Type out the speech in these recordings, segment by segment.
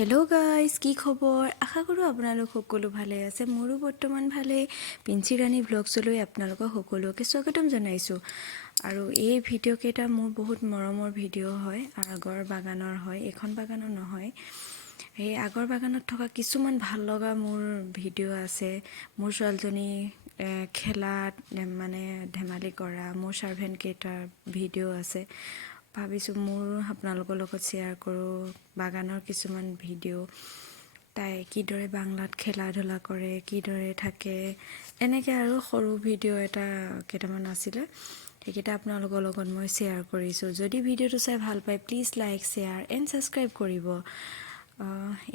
Hello' guys, কি খবৰ? আশা কৰোঁ আপোনালোক সকলো ভালে আছে। মোৰো বৰ্তমান ভালেই। পিঞ্চি ৰাণী ভ্লগছলৈ আপোনালোকক সকলোকে স্বাগতম জনাইছোঁ। আৰু এই ভিডিঅ'কেইটা মোৰ বহুত মৰমৰ ভিডিঅ' হয়, আগৰ বাগানৰ হয়, এইখন বাগানৰ নহয়। এই আগৰ বাগানত থকা কিছুমান ভাল লগা মোৰ ভিডিঅ' আছে। মোৰ ছোৱালীজনী খেলাত মানে ধেমালি কৰা, মোৰ ছাৰ্ভেণ্টকেইটাৰ ভিডিঅ' আছে। ভাবিছোঁ মোৰ আপোনালোকৰ লগত শ্বেয়াৰ কৰোঁ বাগানৰ কিছুমান ভিডিঅ'। তাই কিদৰে বাংলাত খেলা ধূলা কৰে, কিদৰে থাকে, এনেকৈ আৰু সৰু ভিডিঅ' এটা কেইটামান আছিলে, সেইকেইটা আপোনালোকৰ লগত মই শ্বেয়াৰ কৰিছোঁ। যদি ভিডিঅ'টো চাই ভাল পায় please like, share and subscribe কৰিব।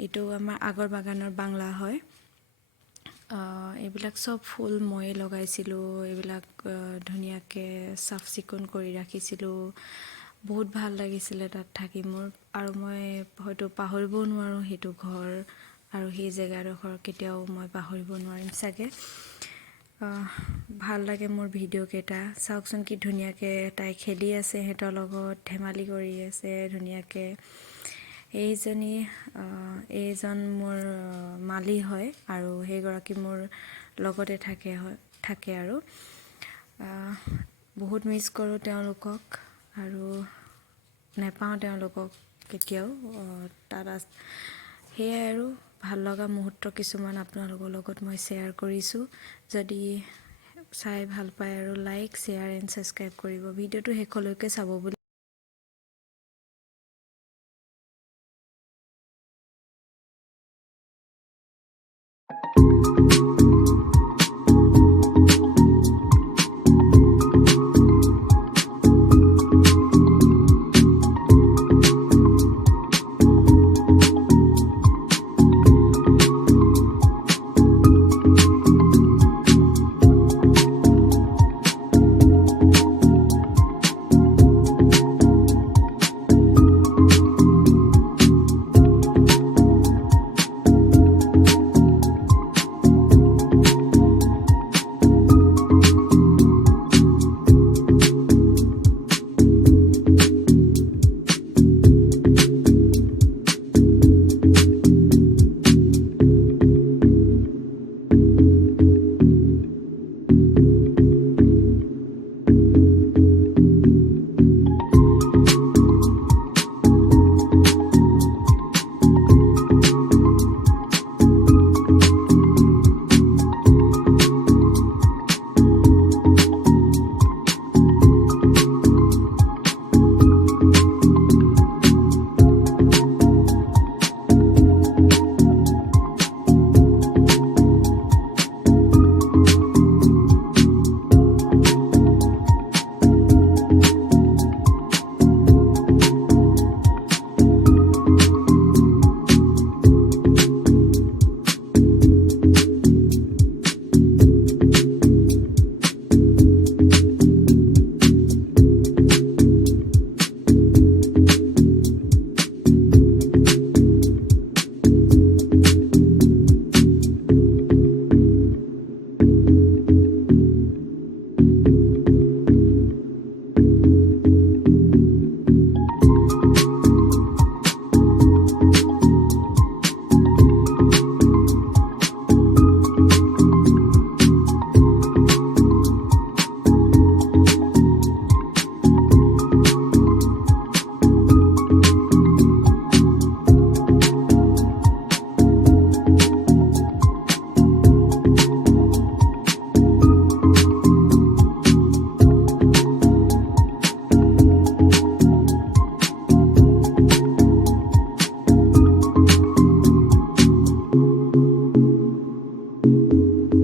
এইটো আমাৰ আগৰ বাগানৰ বাংলা হয়। এইবিলাক চব ফুল ময়ে লগাইছিলোঁ। এইবিলাক ধুনীয়াকৈ চাফ চিকুণ কৰি ৰাখিছিলোঁ। বহুত ভাল লাগিছিলে তাত থাকি মোৰ, আৰু মই হয়তো পাহৰিবও নোৱাৰোঁ সেইটো ঘৰ আৰু সেই জেগাডোখৰ কেতিয়াও মই পাহৰিব নোৱাৰিম চাগে। ভাল লাগে মোৰ ভিডিঅ'কেইটা। চাওকচোন কি ধুনীয়াকৈ তাই খেলি আছে, সিহঁতৰ লগত ধেমালি কৰি আছে ধুনীয়াকৈ। এইজন মোৰ মালী হয় আৰু সেইগৰাকী মোৰ লগতে থাকে আৰু বহুত মিছ কৰোঁ তেওঁলোকক আৰু নেপাওঁ তেওঁলোকক কেতিয়াও তাত। সেয়াই আৰু ভাল লগা মুহূৰ্ত কিছুমান আপোনালোকৰ লগত মই শ্বেয়াৰ কৰিছোঁ। যদি চাই ভাল পায় আৰু লাইক, শ্বেয়াৰ এণ্ড ছাবস্ক্ৰাইব কৰিব। ভিডিঅ'টো শেষলৈকে চাব বুলি